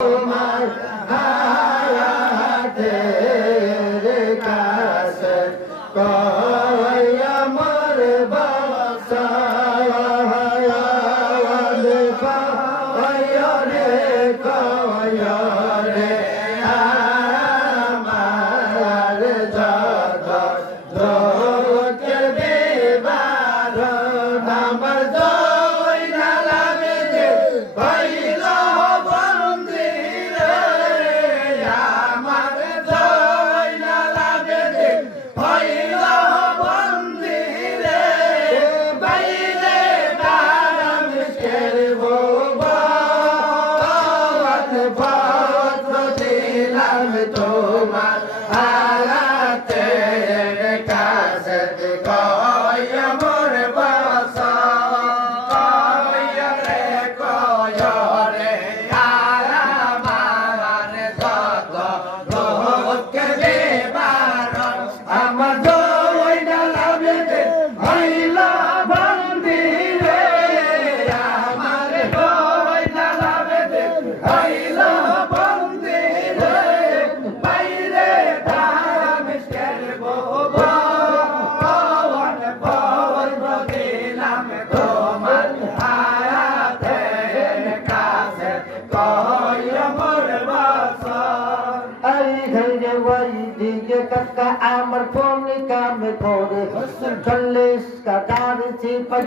তোমার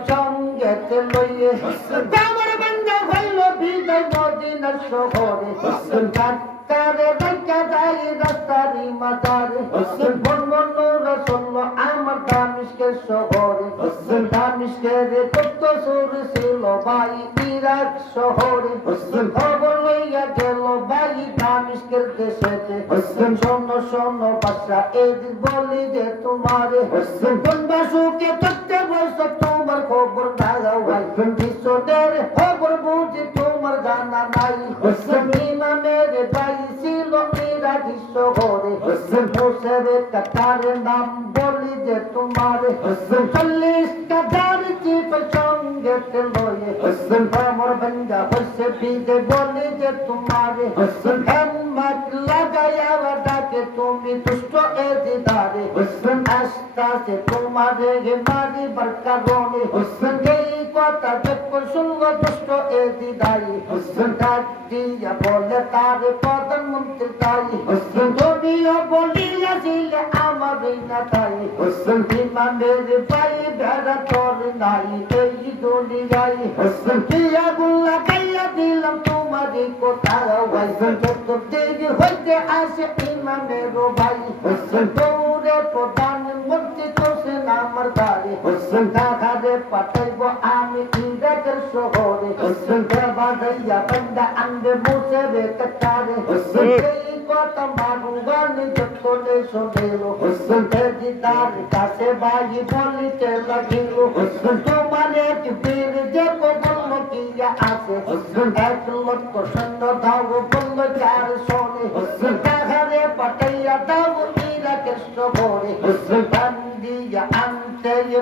সঙ্গেতে লইয়ে আমার বান্দা হইল বিদায় মদিনা শহরে। ডাক্তারে দেখা যায় রাস্তারি মাথা শহরে দামিশকের কত সুর ছিল ভাই ইরাক শহরে। খবর লইয়া গেল ভাই দামিশকের দেশেতে। শোনো শোনো বাসা এদিক বলি যে তোমারে। কোন বাসুকে থাকতে বসে তোমার খবর দাও ভাই। বিশ্বদের খবর বুঝি তোমার জানা নাই। ইমামের ভাই सोगोरे मुसरे कतार नाम बोली जे तुम्हारे चालीस कदार जी पर चौंगे तिलोए हमर बंजा बस बीजे बोली जे तुम्हारे रास्ता से तुम्हारे ये मारी बरकरोनी हुस्न गई को तजब कुशल व पुष्टो ए दिदाई हुस्न काटी या बोले तारे पदन मुंतकाई हुस्न दोनियो बोली या सीले आमा न ताई हुस्न की मेरे भाई भैर तोर नाई तेरी दुनियाई हुस्न की या गुल्ला गया दिलम तुम्हारी को तारा वाई। हुस्न तो तुम देगी होते आशे इमा मेरो भाई हुस्न तो Usantahade pataybo ami indagar shohode Usantabadaya banda ande museve katare Usantaybo tamarugan jattone shodelo Usante jidar kase bayi bolite lagilo Usanto mane kibir jebo bollo kiya ase Usantaybo lot ko shando dhawo bollo jar shone Usantahade patayya dhawo ira kishno gore Usantandiya anteyo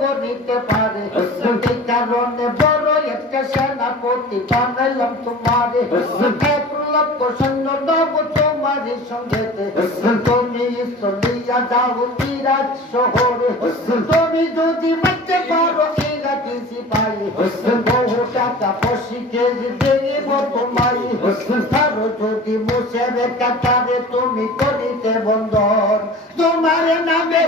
করিতে পারে এই কারণে বড় একটা সেনাপতি বানাইলাম তোমারে লক্ষ সৈন্য নব তোমারই সঙ্গেতে তুমি চলিয়া যাও বিরাট শহরে তুমি যদি বাঁচতে পারো বিরাটি সিপাহী তুমি করিতে বন্ধন তোমার নামে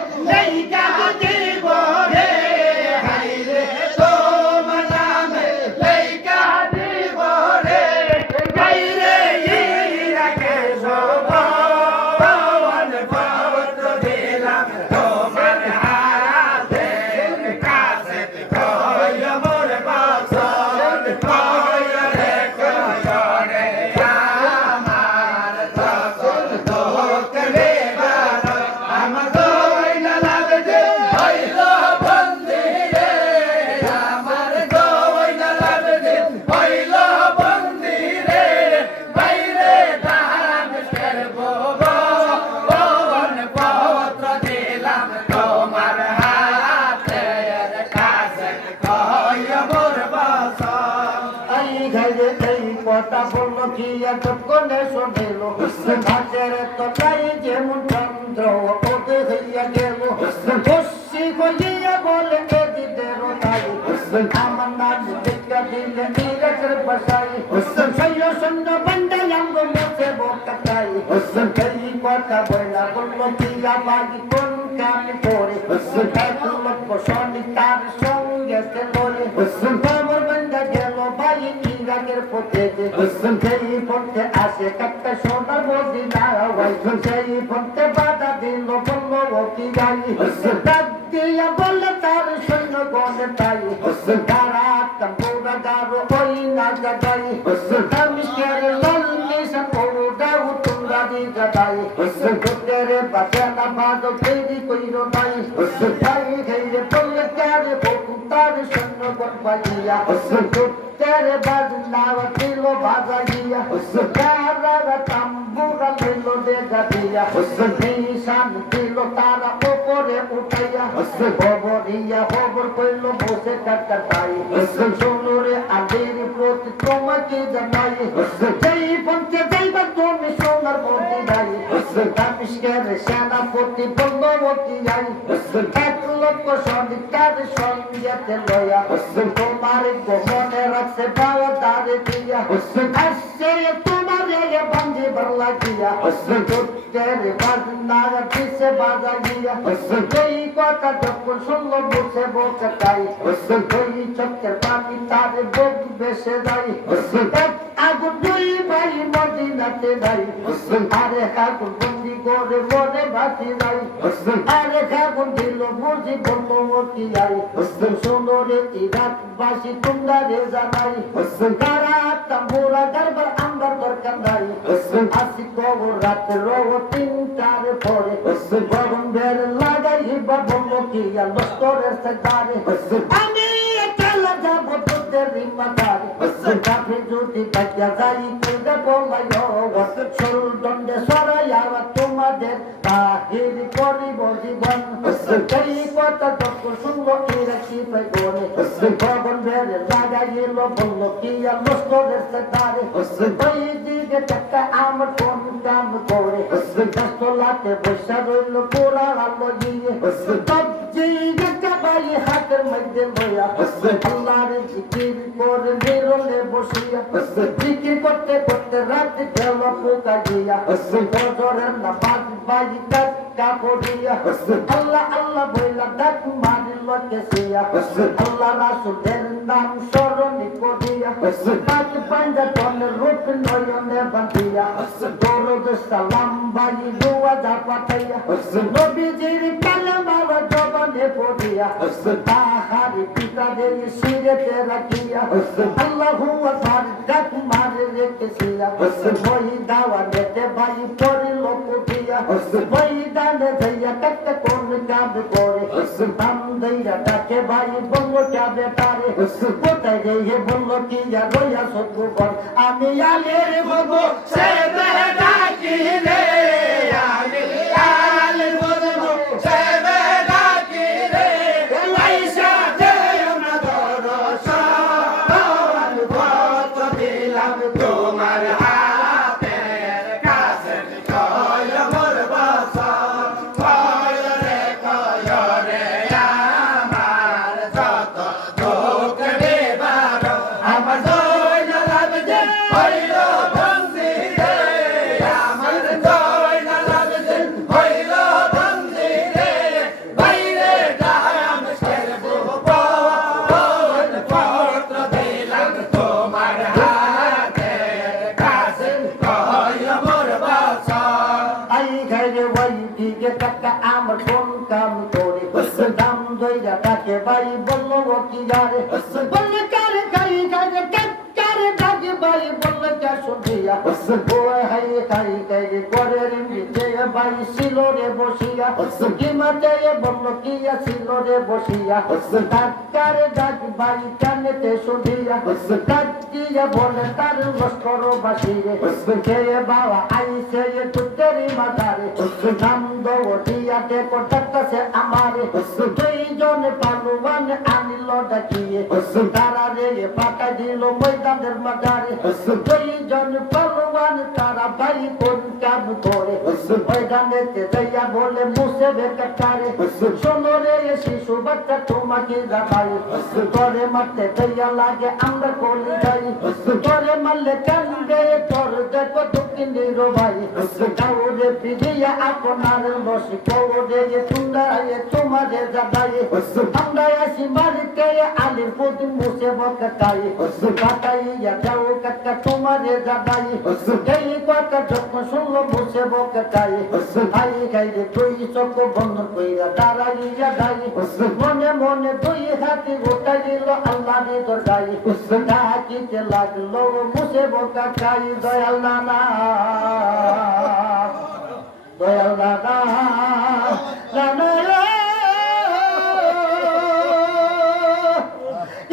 সৈয় শূন্য বন্ডে অঙ্গ মুছে বোকাই এই কথা বলা বললো কি আমাকে কোন কাম করে এক লক্ষ শনি তার সঙ্গে লোরে খবর বন্ধা গেল ভাই ইরাকের পথে সেই পথে আসে কাটটা সোনার মোদি না ভাই সেই পথে বাধা দিল বললো ও কি গাই ডাক দিয়া বলে তার সৈন্য গণে তাই তারা নাই ভাই খেয়ে বললে তারে বকু তার সৈন্য গণ পাইয়া তোদের বাজ না দিল বাজাইয়া তারা তম্বুরা লইল দেখা দিয়া নিশান দিল তারা ওপরে উঠাইয়া খবরিয়া খবর কইল বসে কাকা তাই সোনুরে আদের প্রতি তোমাকে জানাই যেই পঞ্চে যাইবা তুমি সোনার মধ্যে যাই তামিষ্কের লক্ষ সন্ধিকার সঙ্গেতে লয়া তোমার গোমনে রাখছে বাবা তারে দিয়া আসছে তোমার বান্ধি বাংলা দিয়া তোদের বাজনা দিছে বাজা গিয়া এই কথা যখন শুনলো বসে বসে তাই ওই চোখের পানি তারে বুক বেসে যাই এক আগুন দুই bate dai, are ca cu bundi gore more bate dai, are ca cu dilo buzi bombo moti dai, sonore tirat basi tundare zanai, cara tambura garbar ambar barkandai, asi kovu rat rovo tintar pore, bavum ber lagai hiba bombo kiya, nostore sedare, sterry matari Wasa kapi juti pajazari Pulga pomayo Wasa chorul donde swara তোমাদের বাহির করিব জীবন সেই কথা যত শুনলো এরা কি পাই করে গগন বের লাগাইল বললো কি লস্করের সেদারে ওই দিকে টাকা আমার কোন কাম করে দশতলাতে বসে রইল পোড়া আলো গিয়ে সবজি একটা বাই হাতের মধ্যে লইয়া আল্লাহর জিকির করে নিরলে বসিয়া জিকির করতে করতে রাত গেল পোকা গিয়া ফজরের নামাজ বাই ডাক্কা পড়িয়া আল্লাহ আল্লাহ বইলা ডাক মারিল কেসিয়া আল্লাহ রাসুলের নাম স্মরণ করিয়া পাঁচ পাঞ্জা টনের রূপ নয়নে বাঁধিয়া দরদ সালাম বাই দোয়া যা পাঠাইয়া নবীজির কালেমা জবানে পড়িয়া তাহারি পিতাদের শিরেতে রাখিয়া আল্লাহু আকবার ডাক মারে রেখেছিয়া ওই দাওয়া নেতে ভাই পড়িল Kutia Baydan daya katta konu kabe kore Tam daya take bayi bongo kabe tare Kota geye bongo kiya roya sotu bor Ami ya leri bongo se de dakile বসিয়া কাকার ডাক বাড়ি কানেতে শুধিয়া কাক diye boletari Voskoro başiye Öskeye bava ayseye tutteri madari Nam dogo diya deko dakta se amari Kei jon paluvan anilo dakiye Tara reye pata dilo moydandır madari Kei jon paluvan tara bayi kon kam tore Meydanete daya bole muse ve kakare Şono reye şişu bakta tuma ki zakari Tore matte daya lage amda koli daya তোরে মারলে কান্দে তোর দেখো দক্ষিণের ভাই কাউরে ফিরিয়া আপনার বসে কৌরে তোমরা তোমারে জানাই আমরা আসি বাড়িতে আলির প্রতি মুসে বকাই কাটাইয়া যাও কাকা তোমারে জানাই এই কথা যখন শুনলো মুসে বকাই ভাই খাইরে তুই চোখ বন্ধ কইরা দাঁড়াইয়া যাই মনে মনে দুই হাতি গোটা দিল আল্লাহ তোর গাই ডাকিতে লাগল মুসে বোকা খাই দয়াল নানা দয়াল নানা নানা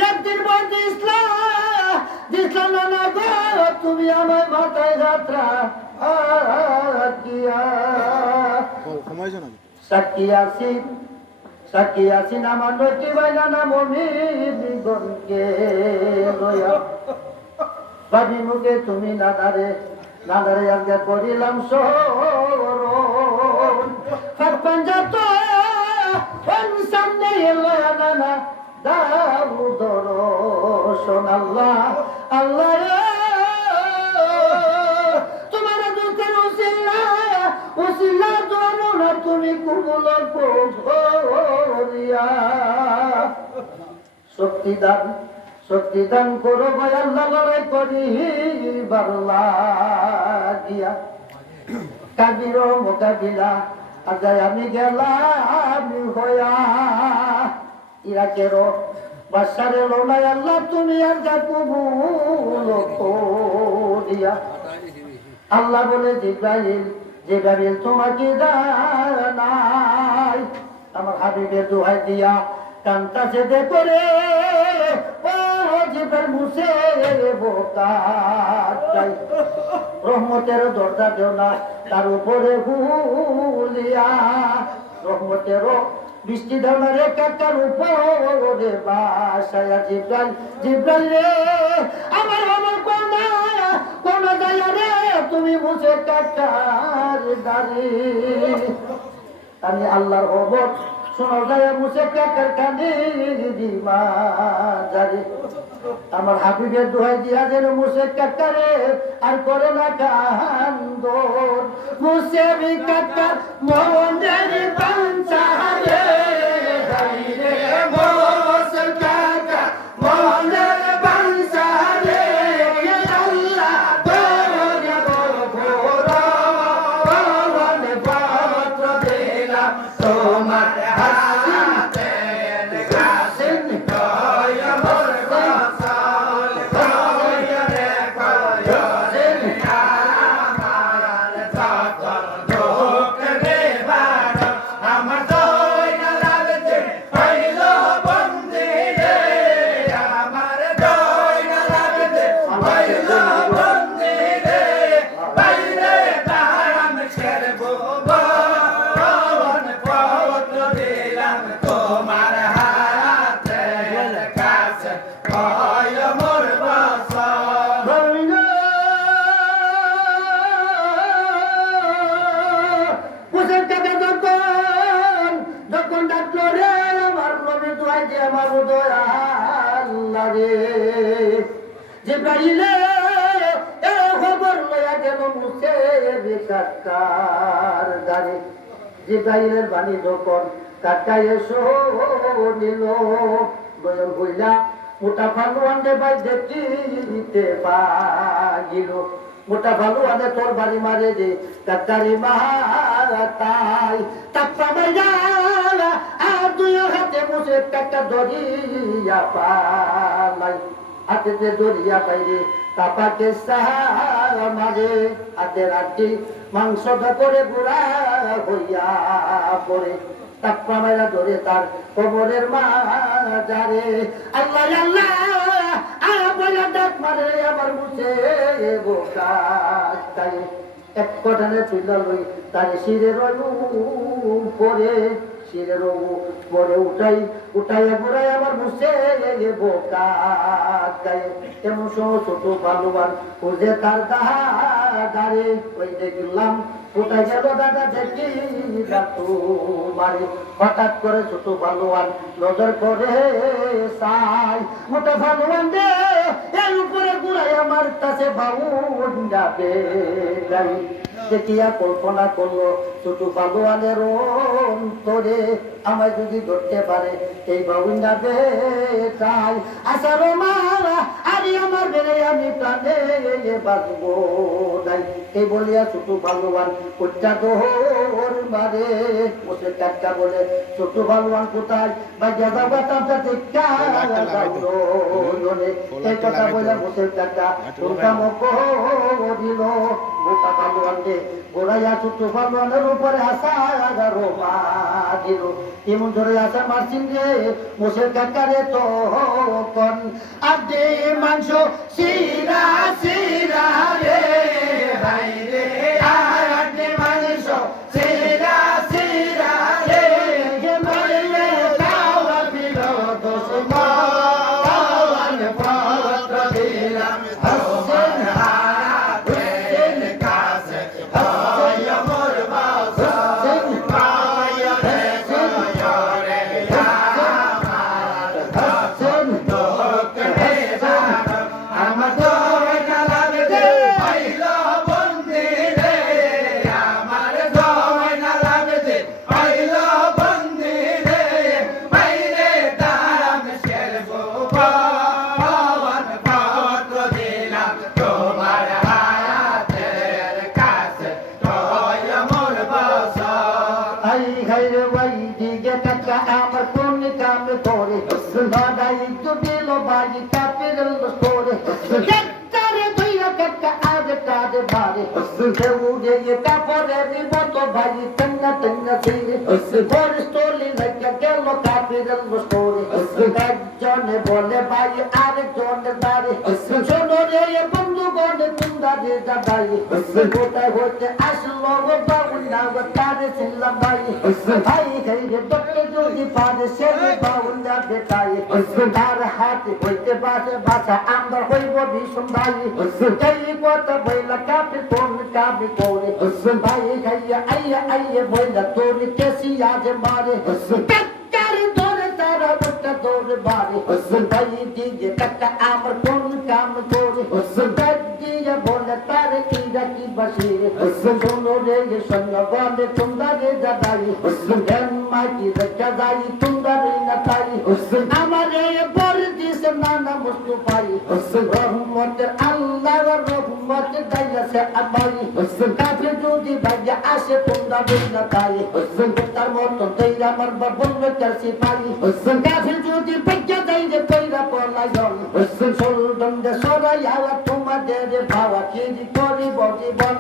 একদিন বল দিসলা দিসলা নানা গো তুমি আমার মাথায় যাত্রা দিয়া সময় জানাবি সাক্ষী আছি আমার নৈতি বাইনা নাম গনকে লয়া। ভাবি মুখে তুমি নাদারে নাদারে আজ্ঞা করিলাম সরণ হাত পাঞ্জা তো সামনে লয়া নানা দাউ দর্শন আল্লাহ আল্লাহ শক্তি দান শক্তি দান করো আল্লাহ, লড়াই করি বাংলা দিয়া কাবির মোকাবিলা, আজায় আমি গেলাম হইয়া। ইরাকেরও বাসারে লোনাই আল্লাহ, তুমি আর যা কবুল করিয়া। আল্লাহ বলে জিব্রাইল জিব্রাইল তোমাকে আমার হাবিবের দোহাই দিয়া কান্তা বোকাই রহমতের দরজা দেও না, তার উপরে হুলিয়া। রহমতেরও বৃষ্টি দেও না রে, কাকার উপরে বাসায়া জিব্রাইল। জিব্রাইল রে, আমার আমার মুছে আমি আল্লাহর খবর শোনা যায় মুছে কাকার কানে জারি আমার হাবিবের দোহাই দিয়া যেন মুছে কাকারে, আর করে না কান্দ মুছে বি কাকার মনের যে বাইরের বাণী যখন কাকায় নিল বয়ম হইলা, মোটা ফালু আনতে বাই দেখিতে পাগিল। মোটা ভালো আনে তোর বাড়ি মারে যে কাকারি মাতাই তাপ্পা মাইয়া আর দুই হাতে বসে কাকা ধরিয়া পালাই। হাতেতে দরিয়া বাইরে তাপাকে সাহারা মারে হাতে রাখি, মাংসটা করে বুড়া হইয়া পড়ে। তাপ্পা মাইরা ধরে তার কবরের মাজারে আল্লাহ আল্লাহ, আয়া ডাক মারে, আমার মুছে বোকা এক কটানে তুইলা লই তার শিরে রলু পরে শিরে রবু পরে উঠাই, উঠাইয়া ঘুরাই আমার মুছে বোকা সময় ছোট ভালোবান ও যে তার দাঁড়ে ওই দেখলাম, কোথায় গেল দাদা হঠাৎ করে ছোট ভালোয়ান নজর করে সাই মোটা ভালোয়ান দে এর উপরে ঘুরাই আমার কাছে বাউন যাবে দেখিয়া কল্পনা করল ছোট ভালোয়ানের অন্তরে আমায় যদি ধরতে পারে, এই বাউন যাবে তাই আসার মারা, আরে আমার বেড়ে আমি প্রাণে বাঁচবো নাই। এই বলিয়া ছোট উচ্চাত কোথা মারে বসে টাকা বলে ছোট ভালোয়ান কোথায়? বা গেদা বাতাটা দেখা এই কথা বলে বসে টাকা তোমরা মক দিল। মোটা ভালোয়ান দে গোড়াইয়া ছোট ভালোয়ানের উপরে আসা রোমা দিল। এমন ধরে আসা মারছিন রে বসে টাকা রে তখন আড্ডে মাংস শিরা তঙ্গা তঙ্গা ছিলে ঘর স্টোলি লাগা কুন্দা রে দাদাই কোথায় হইতে আসলো গো বাবু না গো তারে ছিলাম ভাই ভাই খাইরে দত্ত যদি পারে সে বাবু না বেটাই তার হাতে হইতে বাসে বাসা আমরা হইব ভীষণ ভাই এই কথা বইলা কাপি কোন কাপি করে ভাই খাইয়া আইয়া আইয়া বইলা তোর কেসি আজ पट्टा दौड़ बारी हुसन। भाई दीजिए टक्का आमर कौन काम कोरी हुसन। दीजिए बोले तारे कीरा की बशीर हुसन। सुनो रे ये संग वाले तुंदा रे जदाई हुसन। धर्म की रक्षा दाई तुंदा रे नताई। हुसन। हमारे দাইয়াছে আমাই কাফে যদি ভাগ্য আসে তোমরা রে না তাই তার মতো তৈরা মারবা বলবে কাছে পাই কাফে যদি ভাগ্য দেয় যে তৈরা পলায়ন সোলদন্দে সরাই আওয়া তোমাদের ভাবা কেজি করিব জীবন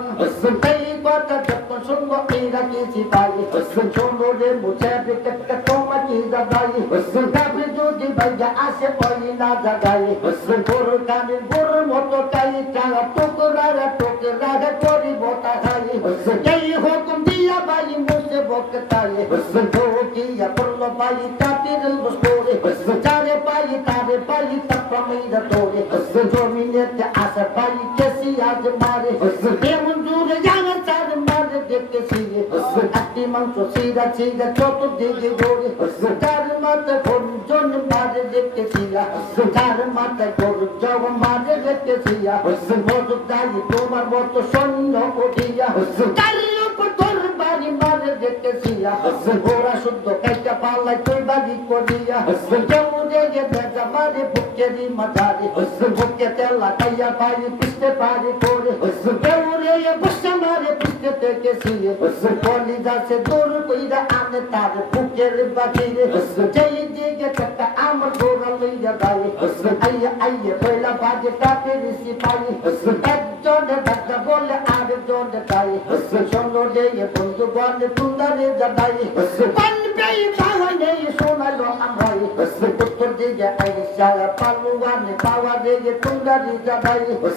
এই কথা যখন শুনবো এরা কিছু পাই শোনো রে মুছে বিকেটকে তোমার কি দাদাই কাফে যদি ভাগ্য আসে ওই না দাদাই গরু কানে গরুর মতো কাই টাঙা Santoro ya por la valita tiene los tore Santare valita de valita famida tore Santominete asa vali que si hace mare Demundure ya no sabe mare de que sigue Ati manso sida sida choto digi gore Santare mata con John mare de que siga Santare mata con John mare de que siga Mozo dali tomar moto son no podía Santare no podía বাড়ি মারে দেখেছি ঘোড়া শুদ্ধ কাইটা পাল্লাই তুই বাড়ি করিয়া কেমন রেগে বেজা মারে বুকেরি মাঝারে বুকে তেলা কাইয়া বাড়ি পিছতে পারি করে কেমন রেগে বসে মারে পিছতে দেখেছি কলি যাচ্ছে দূর কইরা আনে তার বুকের বাকিরে যেই দিকে টাকা আমার ঘোড়া লইয়া দাঁড়ি আইয়া আইয়া কইলা বাজে কাপে রিসি পাই একজনে ধাক্কা বলে dor dai son dor de bundu bande tundare dai pan bey bawa de sona lo amboy puttur de ay sara palu wan pawa de tundare dai